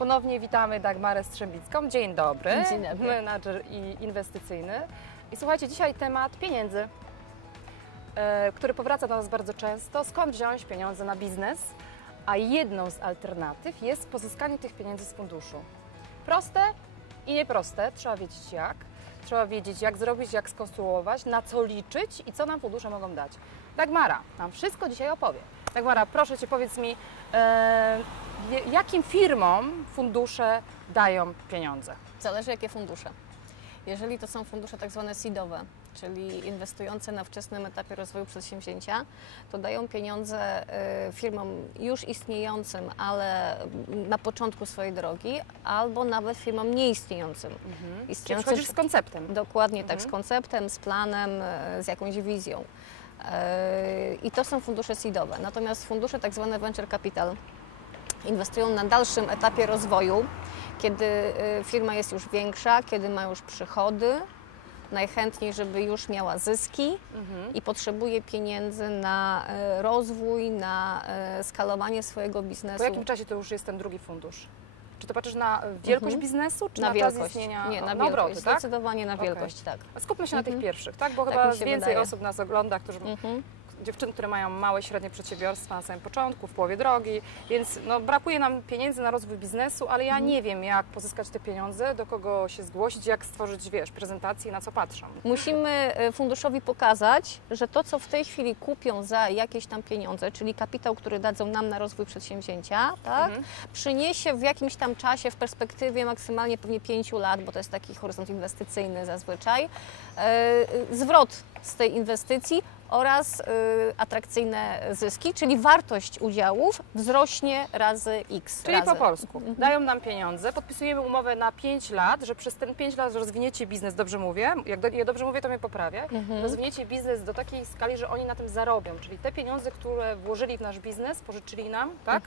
Ponownie witamy Dagmarę Strzembicką. Dzień dobry. Dzień dobry. Menadżer inwestycyjny. I słuchajcie, dzisiaj temat pieniędzy, który powraca do nas bardzo często. Skąd wziąć pieniądze na biznes? A jedną z alternatyw jest pozyskanie tych pieniędzy z funduszu. Proste i nieproste. Trzeba wiedzieć jak. Trzeba wiedzieć jak zrobić, jak skonstruować, na co liczyć i co nam fundusze mogą dać. Dagmara nam wszystko dzisiaj opowie. Dagmara, proszę Cię, powiedz mi, jakim firmom fundusze dają pieniądze? Zależy jakie fundusze. Jeżeli to są fundusze tak zwane seedowe, czyli inwestujące na wczesnym etapie rozwoju przedsięwzięcia, to dają pieniądze firmom już istniejącym, ale na początku swojej drogi, albo nawet firmom nieistniejącym. Czyli przychodzisz z konceptem. Dokładnie tak, z konceptem, z planem, z jakąś wizją. I to są fundusze seedowe. Natomiast fundusze tak zwane venture capital inwestują na dalszym etapie rozwoju, kiedy firma jest już większa, kiedy ma już przychody, najchętniej, żeby już miała zyski i potrzebuje pieniędzy na rozwój, na skalowanie swojego biznesu. Po jakim czasie to już jest ten drugi fundusz? Czy to patrzysz na wielkość biznesu, czy na wielkość? Czas istnienia? Nie, na na wielkość. obroty, tak? Zdecydowanie na wielkość, tak. A skupmy się na tych pierwszych, tak? Bo Tak chyba mi się więcej wydaje. osób nas ogląda, dziewczyn, które mają małe, średnie przedsiębiorstwa na samym początku, w połowie drogi, więc no, brakuje nam pieniędzy na rozwój biznesu, ale ja nie wiem, jak pozyskać te pieniądze, do kogo się zgłosić, jak stworzyć, prezentację, na co patrzą. Musimy funduszowi pokazać, że to, co w tej chwili kupią za jakieś tam pieniądze, czyli kapitał, który dadzą nam na rozwój przedsięwzięcia, tak, przyniesie w jakimś tam czasie, w perspektywie maksymalnie pewnie 5 lat, bo to jest taki horyzont inwestycyjny zazwyczaj, zwrot z tej inwestycji oraz atrakcyjne zyski, czyli wartość udziałów wzrośnie razy X. Czyli po polsku, dają nam pieniądze, podpisujemy umowę na 5 lat, że przez ten 5 lat rozwiniecie biznes, dobrze mówię, jak ja dobrze mówię, to mnie poprawia, rozwiniecie biznes do takiej skali, że oni na tym zarobią, czyli te pieniądze, które włożyli w nasz biznes, pożyczyli nam, tak?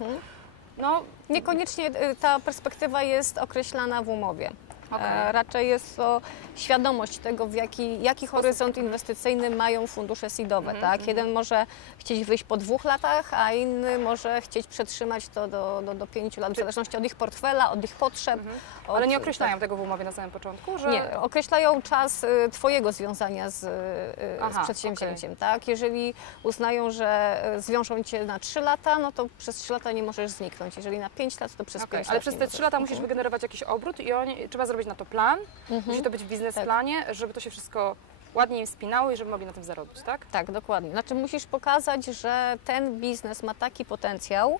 No, niekoniecznie ta perspektywa jest określana w umowie. Okay. Raczej jest to świadomość tego, w jaki horyzont inwestycyjny mają fundusze seedowe. Tak? Jeden może chcieć wyjść po 2 latach, a inny może chcieć przetrzymać to do 5 lat, w zależności od ich portfela, od ich potrzeb. Ale nie określają tego w umowie na samym początku? Że... Nie, określają czas Twojego związania z przedsięwzięciem. Tak? Jeżeli uznają, że zwiążą Cię na 3 lata, no to przez 3 lata nie możesz zniknąć. Jeżeli na 5 lat, to przez 5 lat. Ale przez te 3 lata musisz wygenerować jakiś obrót i trzeba zrobić na to plan, musi to być w biznesplanie, żeby to się wszystko ładnie im spinało i żeby mogli na tym zarobić, tak? Tak, dokładnie. Znaczy musisz pokazać, że ten biznes ma taki potencjał,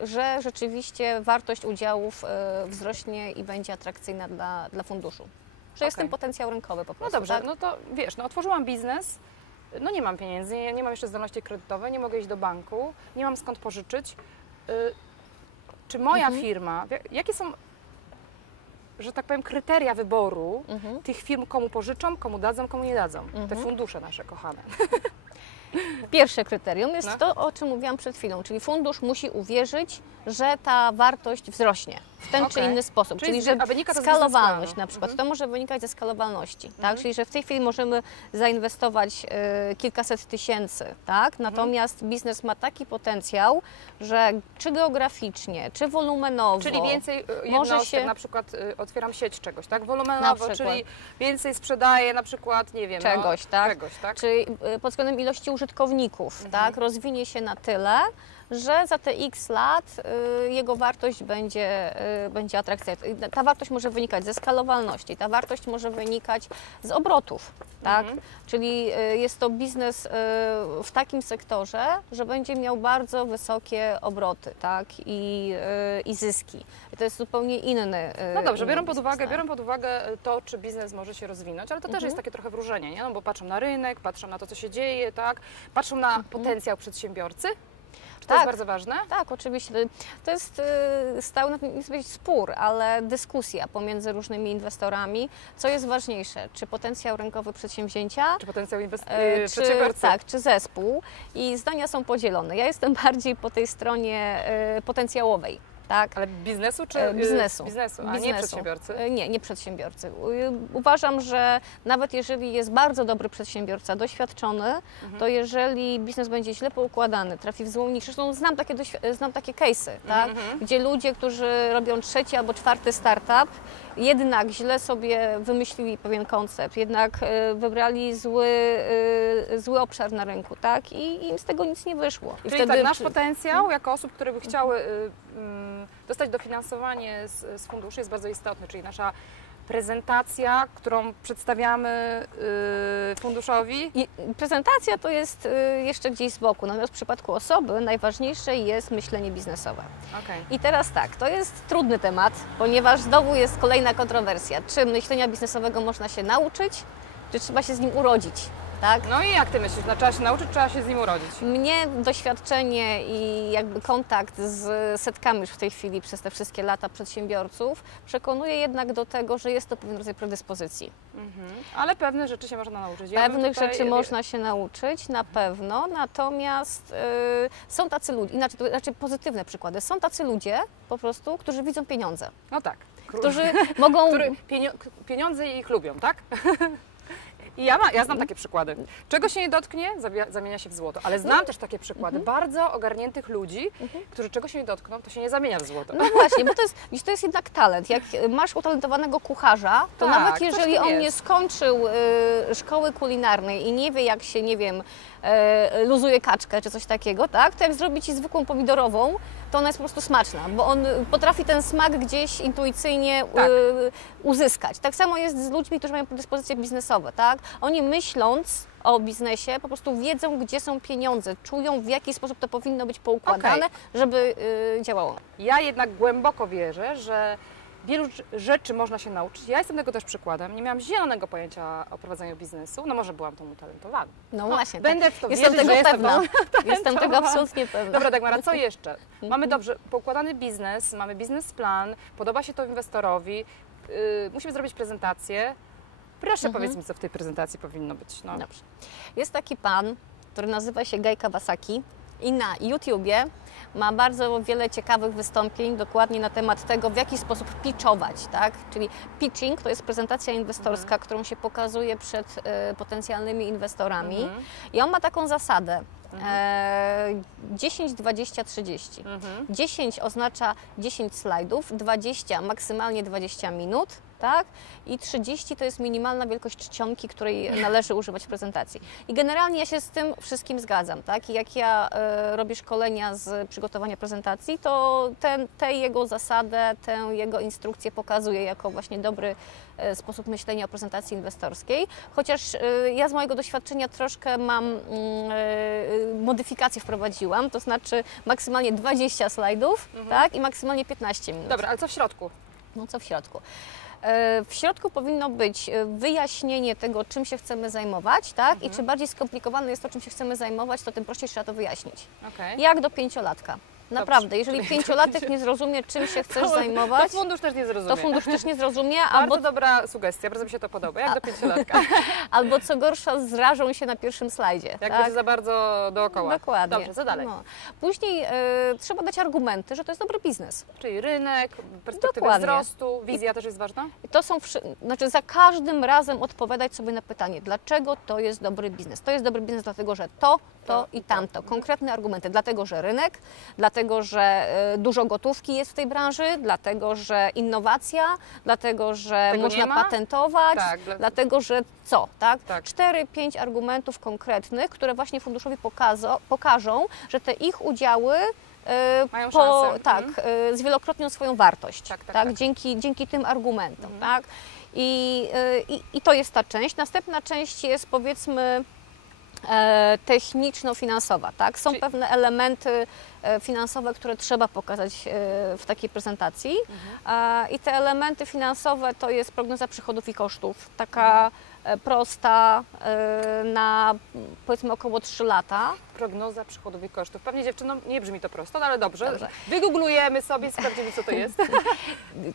że rzeczywiście wartość udziałów wzrośnie i będzie atrakcyjna dla funduszu. Że jest ten potencjał rynkowy po prostu. No dobrze, tak? no to wiesz, otworzyłam biznes, no nie mam pieniędzy, nie mam jeszcze zdolności kredytowej, nie mogę iść do banku, nie mam skąd pożyczyć. Czy moja firma, jakie są, że tak powiem, kryteria wyboru tych firm, komu pożyczą, komu dadzą, komu nie dadzą? Te fundusze nasze kochane. Pierwsze kryterium jest to, o czym mówiłam przed chwilą, czyli fundusz musi uwierzyć, że ta wartość wzrośnie w ten czy inny sposób. Czyli że skalowalność na przykład, to może wynikać ze skalowalności, tak? Czyli że w tej chwili możemy zainwestować kilkaset tysięcy, tak? Natomiast biznes ma taki potencjał, że czy geograficznie, czy wolumenowo, czyli więcej jednostek, na przykład otwieram sieć czegoś, tak? Wolumenowo, czyli więcej sprzedaję na przykład, nie wiem, czegoś, tak? Czy pod względem ilości użytkowników, tak? Rozwinie się na tyle, że za te x lat jego wartość będzie atrakcyjna. Ta wartość może wynikać ze skalowalności, ta wartość może wynikać z obrotów, tak? Czyli jest to biznes w takim sektorze, że będzie miał bardzo wysokie obroty, tak? I zyski. I to jest zupełnie inny. No dobrze, biorą pod uwagę to, czy biznes może się rozwinąć, ale to też jest takie trochę wróżenie, nie? No bo patrzą na rynek, patrzą na to, co się dzieje, tak? Patrzą na potencjał przedsiębiorcy. Czy to jest bardzo ważne? Tak, oczywiście. To jest stały, nie chcę powiedzieć spór, ale dyskusja pomiędzy różnymi inwestorami. Co jest ważniejsze? Czy potencjał rynkowy przedsięwzięcia? Czy potencjał przedsiębiorcy? Tak, czy zespół. I zdania są podzielone. Ja jestem bardziej po tej stronie potencjałowej. Tak? Ale biznesu czy biznesu. Biznesu, a nie przedsiębiorcy? Nie przedsiębiorcy. Uważam, że nawet jeżeli jest bardzo dobry przedsiębiorca, doświadczony, to jeżeli biznes będzie źle poukładany, trafi w złą niszę, zresztą znam takie case'y, tak? Gdzie ludzie, którzy robią 3. albo 4. startup, jednak źle sobie wymyślili pewien koncept, jednak wybrali zły obszar na rynku, tak? I im z tego nic nie wyszło. I Czyli wtedy tak, nasz potencjał jako osób, które by chciały dostać dofinansowanie z funduszy jest bardzo istotny, czyli nasza prezentacja, którą przedstawiamy funduszowi. I prezentacja to jest jeszcze gdzieś z boku, natomiast w przypadku osoby najważniejsze jest myślenie biznesowe. Okay. I teraz tak, to jest trudny temat, ponieważ znowu jest kolejna kontrowersja. Czy myślenia biznesowego można się nauczyć, czy trzeba się z nim urodzić? Tak? No i jak Ty myślisz? No, trzeba się nauczyć, trzeba się z nim urodzić? Mnie doświadczenie i jakby kontakt z setkami już w tej chwili przez te wszystkie lata przedsiębiorców przekonuje jednak do tego, że jest to pewien rodzaj predyspozycji. Ale pewne rzeczy się można nauczyć. Pewnych rzeczy można się nauczyć, na pewno, natomiast są tacy ludzie, inaczej pozytywne przykłady, są tacy ludzie po prostu, którzy widzą pieniądze. No tak. Którzy mogą... Pieniądze ich lubią, tak? I ja znam takie przykłady. Czego się nie dotknie, zamienia się w złoto. Ale znam też takie przykłady bardzo ogarniętych ludzi, którzy czego się nie dotkną, to się nie zamienia w złoto. No właśnie, bo to jest jednak talent. Jak masz utalentowanego kucharza, to tak, nawet jeżeli on nie skończył szkoły kulinarnej i nie wie, jak się, nie wiem, luzuje kaczkę czy coś takiego, tak, to jak zrobi Ci zwykłą pomidorową, to ona jest po prostu smaczna, bo on potrafi ten smak gdzieś intuicyjnie uzyskać. Tak samo jest z ludźmi, którzy mają predyspozycje biznesowe, tak? Oni myśląc o biznesie po prostu wiedzą, gdzie są pieniądze, czują, w jaki sposób to powinno być poukładane, żeby działało. Ja jednak głęboko wierzę, że wielu rzeczy można się nauczyć. Ja jestem tego też przykładem. Nie miałam zielonego pojęcia o prowadzeniu biznesu. No może byłam tą utalentowana. No właśnie. Będę w to jestem wierzyć, tego że pewna. Jestem Jestem tego absolutnie pewna. Dobra, Dagmara, co jeszcze? Mamy dobrze poukładany biznes, mamy biznesplan, podoba się to inwestorowi, musimy zrobić prezentację. Proszę, powiedz mi, co w tej prezentacji powinno być. No. Dobrze. Jest taki pan, który nazywa się Guy Kawasaki i na YouTubie ma bardzo wiele ciekawych wystąpień dokładnie na temat tego, w jaki sposób pitchować, tak? Czyli pitching to jest prezentacja inwestorska, którą się pokazuje przed potencjalnymi inwestorami i on ma taką zasadę. 10, 20, 30. 10 oznacza 10 slajdów, 20 maksymalnie 20 minut, tak? I 30 to jest minimalna wielkość czcionki, której należy używać w prezentacji. I generalnie ja się z tym wszystkim zgadzam, tak? I jak ja robię szkolenia z przygotowania prezentacji, to tę jego zasadę, tę jego instrukcję pokazuję jako właśnie dobry sposób myślenia o prezentacji inwestorskiej. Chociaż ja z mojego doświadczenia troszkę mam modyfikację wprowadziłam, to znaczy maksymalnie 20 slajdów, tak? I maksymalnie 15 minut. Dobra, ale co w środku? No co w środku? W środku powinno być wyjaśnienie tego, czym się chcemy zajmować, tak? I czym bardziej skomplikowane jest to, czym się chcemy zajmować, to tym prościej trzeba to wyjaśnić. Okay. Jak do 5-latka. Naprawdę, jeżeli 5-latek nie zrozumie, czym się chcesz zajmować, to fundusz też nie zrozumie. To fundusz też nie zrozumie. Bardzo dobra sugestia, bardzo mi się to podoba. Jak do 5-latka. Albo co gorsza, zrażą się na pierwszym slajdzie. Jak tak? będzie za bardzo dookoła. Dokładnie. Dobrze, co dalej? No. Później trzeba dać argumenty, że to jest dobry biznes. Czyli rynek, perspektywa wzrostu, wizja też jest ważna? To są, znaczy za każdym razem odpowiadać sobie na pytanie, dlaczego to jest dobry biznes. To jest dobry biznes dlatego, że to i tamto. Konkretne argumenty. Dlatego, że rynek, dlatego, że dużo gotówki jest w tej branży, dlatego, że innowacja, dlatego, że tego można patentować, dlatego, że co, tak? 4-5 argumentów konkretnych, które właśnie funduszowi pokażą, że te ich udziały mają szansę. Zwielokrotnią swoją wartość, tak? Dzięki tym argumentom, tak? I to jest ta część. Następna część jest, powiedzmy, techniczno-finansowa, tak? Są pewne elementy finansowe, które trzeba pokazać w takiej prezentacji i te elementy finansowe to jest prognoza przychodów i kosztów, taka prosta na powiedzmy około 3 lata. Prognoza przychodów i kosztów. Pewnie dziewczynom nie brzmi to prosto, no ale dobrze. Wygooglujemy sobie, sprawdzimy, co to jest.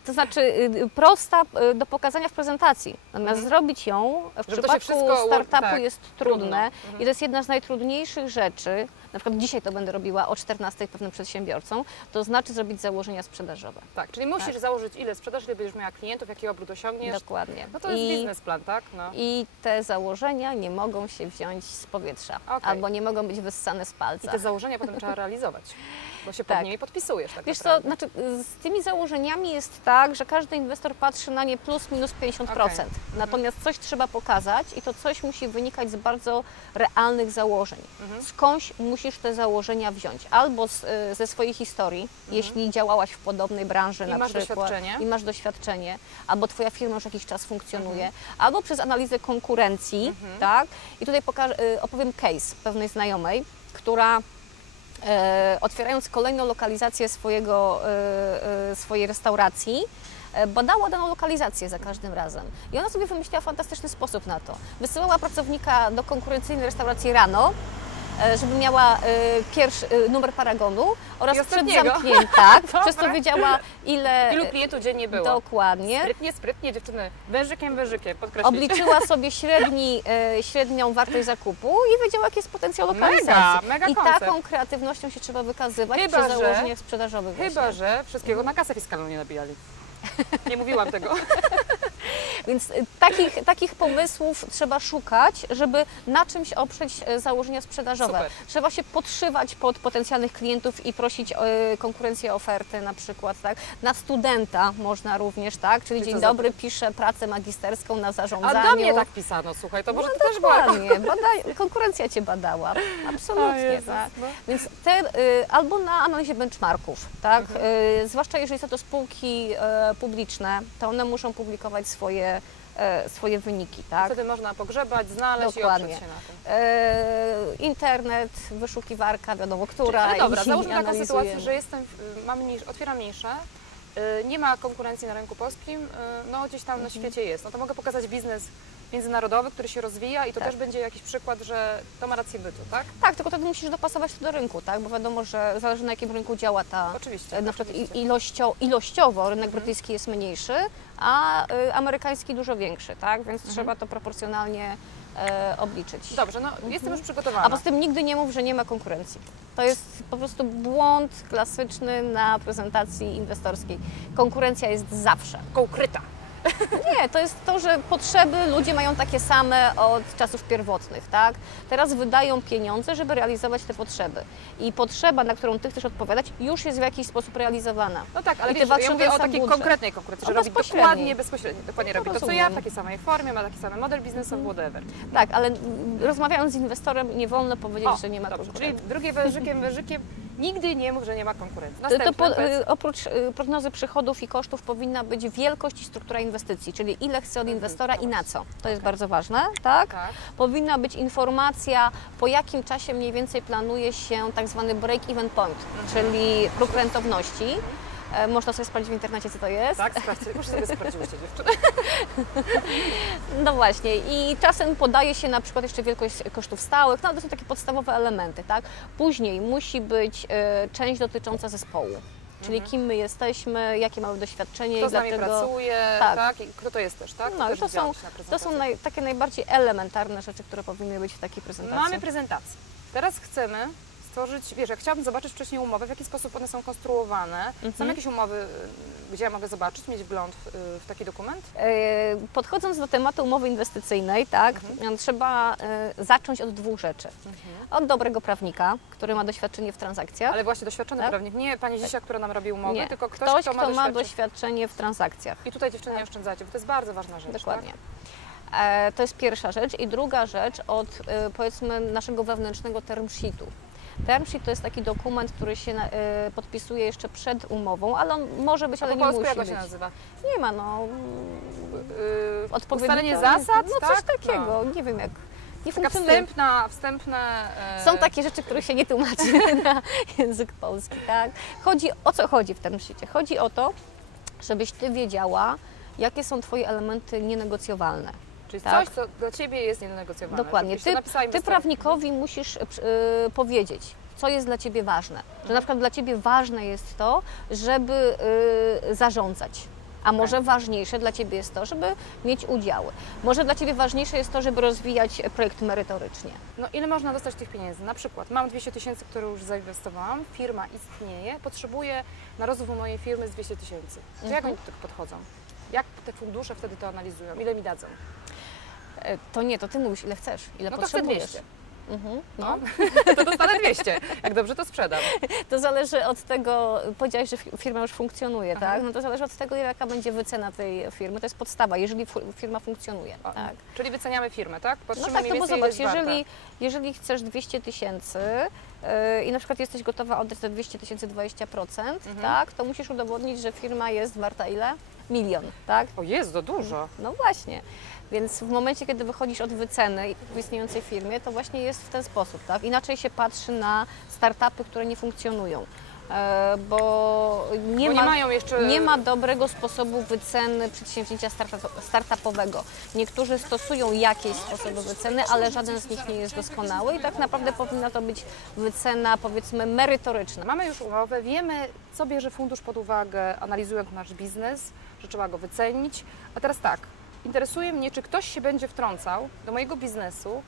To znaczy prosta do pokazania w prezentacji. Natomiast zrobić ją w przypadku startupu jest trudne i to jest jedna z najtrudniejszych rzeczy. Na przykład dzisiaj to będę robiła o 14:00 jesteś pewnym przedsiębiorcą, to znaczy zrobić założenia sprzedażowe. Tak, czyli musisz założyć, ile sprzedasz, ile będziesz miała klientów, jaki obrót osiągniesz. Dokładnie. No to jest biznesplan, tak? No. I te założenia nie mogą się wziąć z powietrza, albo nie mogą być wyssane z palca. I te założenia potem trzeba realizować, bo się pod nimi podpisujesz. Tak Wiesz naprawdę. co, znaczy z tymi założeniami jest tak, że każdy inwestor patrzy na nie plus minus 50%. Natomiast coś trzeba pokazać i to coś musi wynikać z bardzo realnych założeń. Skądś musisz te założenia wziąć. Albo ze swojej historii, jeśli działałaś w podobnej branży na przykład i masz doświadczenie, albo Twoja firma już jakiś czas funkcjonuje, albo przez analizę konkurencji, tak? I tutaj opowiem case pewnej znajomej, która otwierając kolejną lokalizację swojej restauracji, badała daną lokalizację za każdym razem. I ona sobie wymyśliła fantastyczny sposób na to. Wysyłała pracownika do konkurencyjnej restauracji rano, żeby miała numer paragonu oraz przed zamknięciem, tak, przez to wiedziała ilu klientów dziennie było. Dokładnie. Sprytnie dziewczyny, wężykiem, podkreślić. Obliczyła sobie średnią wartość zakupu i wiedziała, jaki jest potencjał lokalizacji. Mega I koncept. taką kreatywnością się trzeba wykazywać przy założeniach sprzedażowych. Chyba, że wszystkiego na kasę fiskalną nie nabijali. Nie mówiłam tego. Więc takich pomysłów trzeba szukać, żeby na czymś oprzeć założenia sprzedażowe. Super. Trzeba się podszywać pod potencjalnych klientów i prosić o konkurencję oferty na przykład, tak? Na studenta można również, tak? Czyli dzień dobry, piszę pracę magisterską na zarządzaniu. A do mnie tak pisano, słuchaj, to może to też była. Konkurencja Cię badała, absolutnie. Tak? Więc albo na analizie benchmarków, tak? Zwłaszcza jeżeli są to spółki publiczne, to one muszą publikować swoje wyniki. Tak? Wtedy można pogrzebać, znaleźć i oprzeć się na tym. Internet, wyszukiwarka, wiadomo, która. Ale dobra, załóżmy taką sytuację, że otwieram niszę, nie ma konkurencji na rynku polskim, no gdzieś tam na świecie jest. No to mogę pokazać biznes międzynarodowy, który się rozwija i to też będzie jakiś przykład, że to ma rację bytu, tak? Tak, tylko wtedy musisz dopasować to do rynku, tak? Bo wiadomo, że zależy na jakim rynku działa ta... Oczywiście. Na przykład ilościowo rynek brytyjski jest mniejszy, a amerykański dużo większy, tak? Więc trzeba to proporcjonalnie obliczyć. Dobrze, no jestem już przygotowana. A poza tym nigdy nie mów, że nie ma konkurencji. To jest po prostu błąd klasyczny na prezentacji inwestorskiej. Konkurencja jest zawsze. Ukryta. Nie, to jest to, że potrzeby ludzie mają takie same od czasów pierwotnych, tak? Teraz wydają pieniądze, żeby realizować te potrzeby. I potrzeba, na którą Ty chcesz odpowiadać, już jest w jakiś sposób realizowana. No tak, ale wiesz, ja mówię o takiej konkretnej konkurencji, że robi dokładnie robi to, co ja, w takiej samej formie, ma taki sam model biznesowy, whatever. Tak, ale rozmawiając z inwestorem, nie wolno powiedzieć, że nie ma konkurencji. Czyli drugie wężykiem, nigdy nie mów, że nie ma konkurencji. Oprócz prognozy przychodów i kosztów powinna być wielkość i struktura inwestycji, czyli ile chce od inwestora i na co. To jest bardzo ważne, tak? Powinna być informacja, po jakim czasie mniej więcej planuje się tak zwany break-even point, czyli próg rentowności. Można sobie sprawdzić w internecie, co to jest. Tak, sprawdźcie. Muszę sobie sprawdzić, dziewczyny. No właśnie i czasem podaje się na przykład jeszcze wielkość kosztów stałych, no to są takie podstawowe elementy, tak? Później musi być część dotycząca zespołu. Czyli kim my jesteśmy, jakie mamy doświadczenie. Kto z nami pracuje, tak? I kto to jest też, tak? No, to są takie najbardziej elementarne rzeczy, które powinny być w takiej prezentacji. Mamy prezentację. Teraz chcemy stworzyć, wiesz, jak chciałabym zobaczyć wcześniej umowy, w jaki sposób one są konstruowane. Są jakieś umowy, gdzie ja mogę zobaczyć, mieć wgląd w taki dokument? Podchodząc do tematu umowy inwestycyjnej, tak, trzeba zacząć od dwóch rzeczy. Od dobrego prawnika, który ma doświadczenie w transakcjach. Ale właśnie doświadczony prawnik, nie pani Zisia, która nam robi umowy, tylko ktoś, kto ma doświadczenie w transakcjach. I tutaj dziewczyny nie oszczędzacie, bo to jest bardzo ważna rzecz. Dokładnie. Tak? To jest pierwsza rzecz. I druga rzecz od, powiedzmy, naszego wewnętrznego term sheetu. Term sheet to jest taki dokument, który się podpisuje jeszcze przed umową, ale on może być, ale nie musi być. Jak to się nazywa? Nie ma, no. Ustalenie zasad? No coś takiego, nie wiem jak. Nie funkcjonuje. Wstępne... Są takie rzeczy, których się nie tłumaczy na język polski, tak? O co chodzi w term sheetie? Chodzi o to, żebyś Ty wiedziała, jakie są Twoje elementy nienegocjowalne. Czyli coś, co dla Ciebie jest nienegocjowalne. Dokładnie. Ty prawnikowi musisz powiedzieć, co jest dla Ciebie ważne. Że na przykład dla Ciebie ważne jest to, żeby zarządzać. A może ważniejsze dla Ciebie jest to, żeby mieć udziały. Może dla Ciebie ważniejsze jest to, żeby rozwijać projekt merytorycznie. No ile można dostać tych pieniędzy? Na przykład mam 200 000, które już zainwestowałam, firma istnieje, potrzebuję na rozwój mojej firmy z 200 000. To jak oni do tego podchodzą? Jak te fundusze wtedy to analizują? Ile mi dadzą? To nie, to Ty mówisz, ile chcesz, ile No to chcę potrzebujesz. 200. Mhm, No, to dostanę 200, jak dobrze to sprzedam. To zależy od tego, powiedziałaś, że firma już funkcjonuje, Aha. tak? No to zależy od tego, jaka będzie wycena tej firmy. To jest podstawa, jeżeli firma funkcjonuje. O, Tak. Czyli wyceniamy firmę, tak? No Patrzymy tak, mniej no bo więcej, zobacz, ile jest warta. jeżeli chcesz 200 000 i na przykład jesteś gotowa oddać za 200 000 20%, tak, to musisz udowodnić, że firma jest warta ile? 1 000 000, tak? O jest, to dużo. No właśnie. Więc w momencie, kiedy wychodzisz od wyceny w istniejącej firmie, to właśnie jest w ten sposób, tak? Inaczej się patrzy na startupy, które nie funkcjonują, bo nie mają jeszcze... nie ma dobrego sposobu wyceny przedsięwzięcia startupowego. Niektórzy stosują jakieś sposoby wyceny, ale żaden z nich nie jest doskonały i tak naprawdę powinna to być wycena, powiedzmy, merytoryczna. Mamy już umowę, wiemy, co bierze fundusz pod uwagę, analizując nasz biznes, że trzeba go wycenić. A teraz tak, interesuje mnie, czy ktoś się będzie wtrącał do mojego biznesu.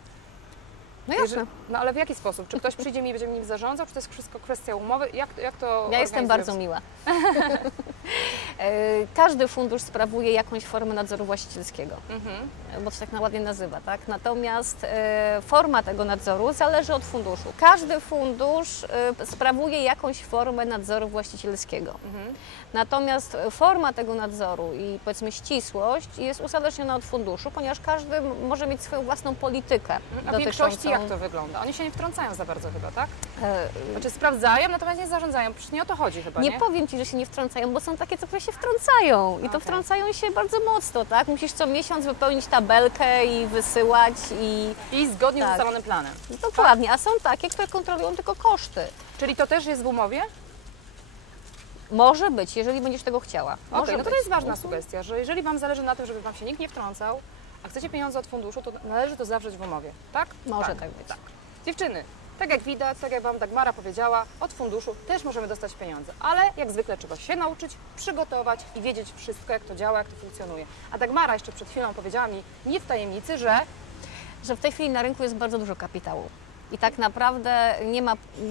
No jasne. No ale w jaki sposób? Czy ktoś przyjdzie mi i będzie nim zarządzał, czy to jest wszystko kwestia umowy? Jak to Ja jestem bardzo miła. Każdy fundusz sprawuje jakąś formę nadzoru właścicielskiego, bo to się tak ładnie nazywa, tak? Natomiast forma tego nadzoru zależy od funduszu. Każdy fundusz sprawuje jakąś formę nadzoru właścicielskiego. Natomiast forma tego nadzoru i powiedzmy ścisłość jest uzależniona od funduszu, ponieważ każdy może mieć swoją własną politykę A w większości jak to wygląda? Oni się nie wtrącają za bardzo chyba, tak? Znaczy sprawdzają, natomiast nie zarządzają. Przecież nie o to chodzi chyba, nie? Nie powiem Ci, że się nie wtrącają, bo są takie, które się wtrącają i to wtrącają się bardzo mocno, tak? Musisz co miesiąc wypełnić tabelkę i wysyłać I zgodnie z Tak. ustalonym planem. Dokładnie, a są takie, które kontrolują tylko koszty. Czyli to też jest w umowie? Może być, jeżeli będziesz tego chciała. Może Okej, no to być. jest ważna sugestia, że jeżeli Wam zależy na tym, żeby Wam się nikt nie wtrącał, a chcecie pieniądze od funduszu, to należy to zawrzeć w umowie, tak? Może tak być. Dziewczyny, tak jak widać, tak jak Wam Dagmara powiedziała, od funduszu też możemy dostać pieniądze, ale jak zwykle trzeba się nauczyć, przygotować i wiedzieć wszystko, jak to działa, jak to funkcjonuje. A Dagmara jeszcze przed chwilą powiedziała mi, nie w tajemnicy, Że w tej chwili na rynku jest bardzo dużo kapitału i tak naprawdę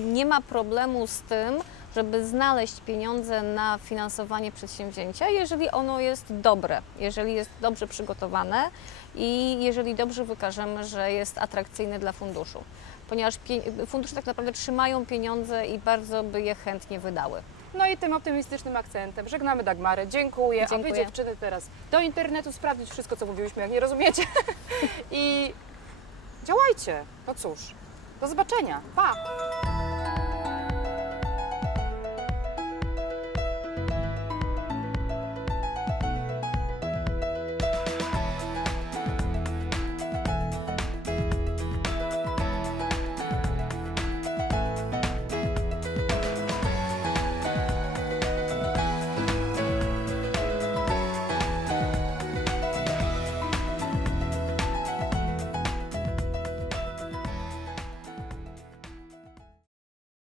nie ma problemu z tym, żeby znaleźć pieniądze na finansowanie przedsięwzięcia, jeżeli ono jest dobre, jeżeli jest dobrze przygotowane i jeżeli dobrze wykażemy, że jest atrakcyjne dla funduszu. Ponieważ fundusze tak naprawdę trzymają pieniądze i bardzo by je chętnie wydały. no i tym optymistycznym akcentem żegnamy Dagmarę. Dziękuję. A Wy Dziękuję. dziewczyny teraz do internetu sprawdzić wszystko, co mówiłyśmy, jak nie rozumiecie. I działajcie. No cóż, do zobaczenia. Pa!